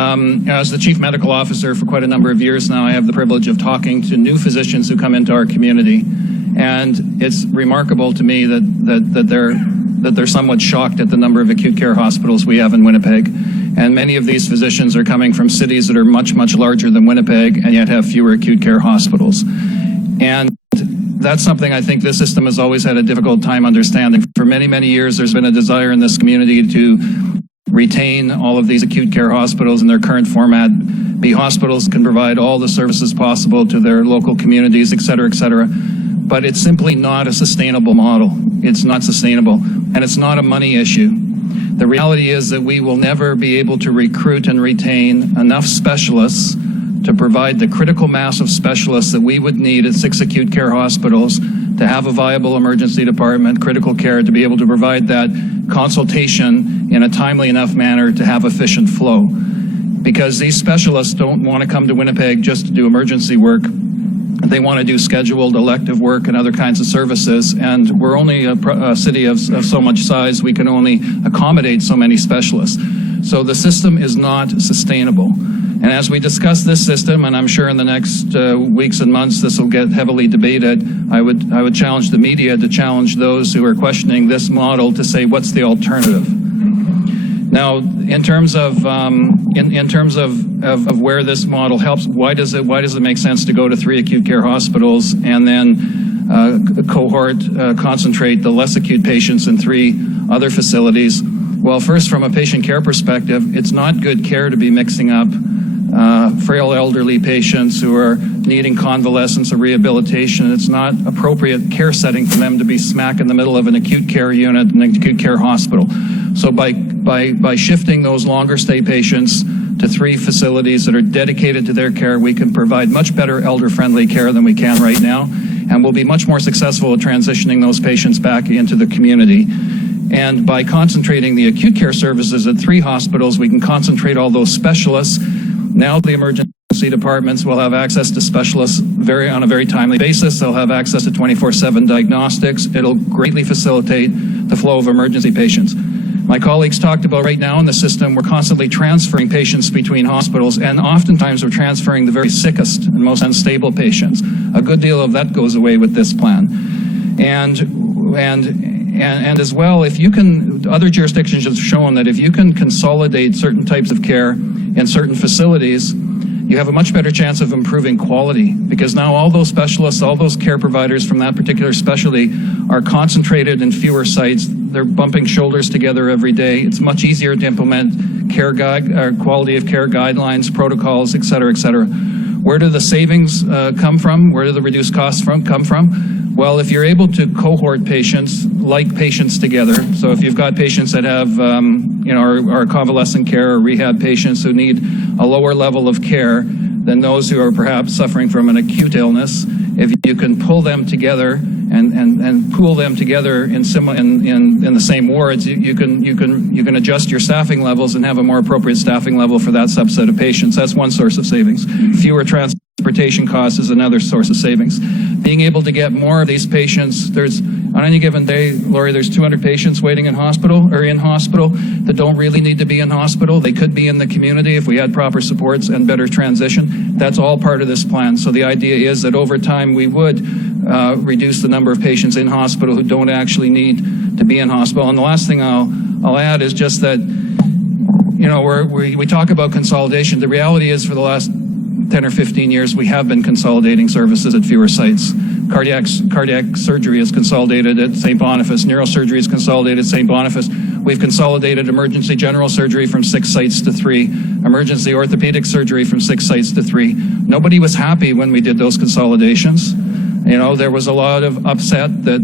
As the Chief Medical Officer for quite a number of years now, I have the privilege of talking to new physicians who come into our community. And it's remarkable to me that they're somewhat shocked at the number of acute care hospitals we have in Winnipeg. And many of these physicians are coming from cities that are much, much larger than Winnipeg and yet have fewer acute care hospitals. And that's something I think this system has always had a difficult time understanding. For many, many years, there's been a desire in this community to retain all of these acute care hospitals in their current format. Be hospitals can provide all the services possible to their local communities, et cetera, et cetera. But it's simply not a sustainable model. It's not sustainable, and it's not a money issue. The reality is that we will never be able to recruit and retain enough specialists to provide the critical mass of specialists that we would need at 6 acute care hospitals to have a viable emergency department, critical care, to be able to provide that consultation in a timely enough manner to have efficient flow. Because these specialists don't want to come to Winnipeg just to do emergency work. They want to do scheduled elective work and other kinds of services, and we're only a city of so much size, we can only accommodate so many specialists. So the system is not sustainable. And as we discuss this system, and I'm sure in the next weeks and months this will get heavily debated, I would challenge the media to challenge those who are questioning this model to say, what's the alternative? Now, in terms of where this model helps, why does it make sense to go to 3 acute care hospitals and then concentrate the less acute patients in 3 other facilities? Well, first, from a patient care perspective, it's not good care to be mixing up frail elderly patients who are needing convalescence or rehabilitation. It's not appropriate care setting for them to be smack in the middle of an acute care unit in an acute care hospital. So by shifting those longer stay patients to 3 facilities that are dedicated to their care, we can provide much better elder-friendly care than we can right now, and we'll be much more successful at transitioning those patients back into the community. And by concentrating the acute care services at 3 hospitals, we can concentrate all those specialists. Now the emergency departments will have access to specialists on a very timely basis. They'll have access to 24/7 diagnostics. It'll greatly facilitate the flow of emergency patients. My colleagues talked about right now in the system, we're constantly transferring patients between hospitals, and oftentimes we're transferring the very sickest and most unstable patients. A good deal of that goes away with this plan. And as well, if you can, other jurisdictions have shown that if you can consolidate certain types of care in certain facilities, you have a much better chance of improving quality, because now all those specialists, all those care providers from that particular specialty are concentrated in fewer sites. They're bumping shoulders together every day. It's much easier to implement quality of care guidelines, protocols, et cetera, et cetera. Where do the savings come from? Where do the reduced costs come from? Well, if you're able to cohort patients, like patients together, so if you've got patients that have, are convalescent care or rehab patients who need a lower level of care than those who are perhaps suffering from an acute illness, if you can pull them together and pool them together in the same wards, you can adjust your staffing levels and have a more appropriate staffing level for that subset of patients. That's one source of savings. Fewer transportation costs is another source of savings. Being able to get more of these patients, on any given day, Lori, there's 200 patients waiting in hospital that don't really need to be in hospital. They could be in the community if we had proper supports and better transition. That's all part of this plan. So the idea is that over time we would reduce the number of patients in hospital who don't actually need to be in hospital. And the last thing I'll add is just that, we talk about consolidation. The reality is for the last 10 or 15 years, we have been consolidating services at fewer sites. Cardiac surgery is consolidated at St. Boniface. Neurosurgery is consolidated at St. Boniface. We've consolidated emergency general surgery from 6 sites to 3. Emergency orthopedic surgery from 6 sites to 3. Nobody was happy when we did those consolidations. There was a lot of upset that,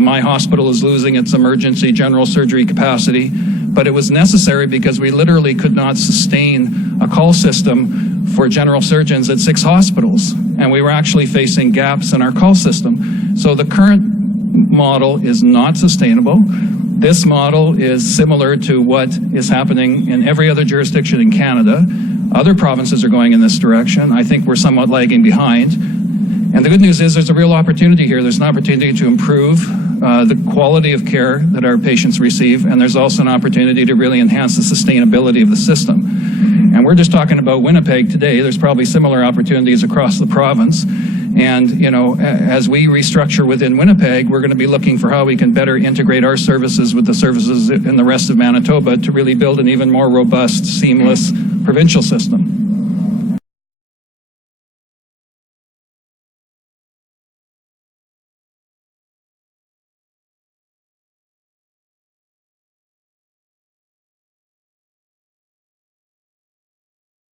my hospital is losing its emergency general surgery capacity, but it was necessary because we literally could not sustain a call system for general surgeons at 6 hospitals, and we were actually facing gaps in our call system. So the current model is not sustainable. This model is similar to what is happening in every other jurisdiction in Canada. Other provinces are going in this direction. I think we're somewhat lagging behind. And the good news is there's a real opportunity here. There's an opportunity to improve the quality of care that our patients receive, and there's also an opportunity to really enhance the sustainability of the system. And we're just talking about Winnipeg today. There's probably similar opportunities across the province. And, you know, as we restructure within Winnipeg, we're going to be looking for how we can better integrate our services with the services in the rest of Manitoba to really build an even more robust, seamless provincial system.